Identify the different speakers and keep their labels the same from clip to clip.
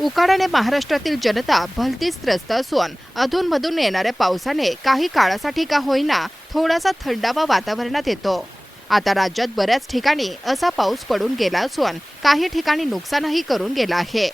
Speaker 1: उकाड्याने महाराष्ट्रातील जनता भलतीच त्रस्त असून अधूनमधून येणाऱ्या पावसाने काही काळासाठी का होईना थोडासा थंडावा वातावरणात येतो. आता राज्यात बऱ्याच ठिकाणी असा पाऊस पडून गेला असून काही ठिकाणी नुकसानही करून गेला आहे.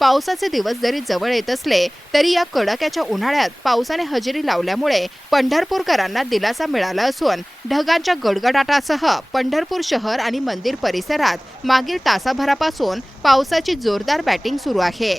Speaker 1: पावसाचे दिवस जरी जवळ येत असले तरी या कडाक्याच्या उन्हाळ्यात पावसाने हजेरी लावल्यामुळे पंढरपूरकरांना दिलासा मिळाला असून ढगांच्या गडगडाटासह पंढरपूर शहर आणि मंदिर परिसरात मागील तासाभरापासून पावसाची जोरदार बॅटिंग सुरू आहे.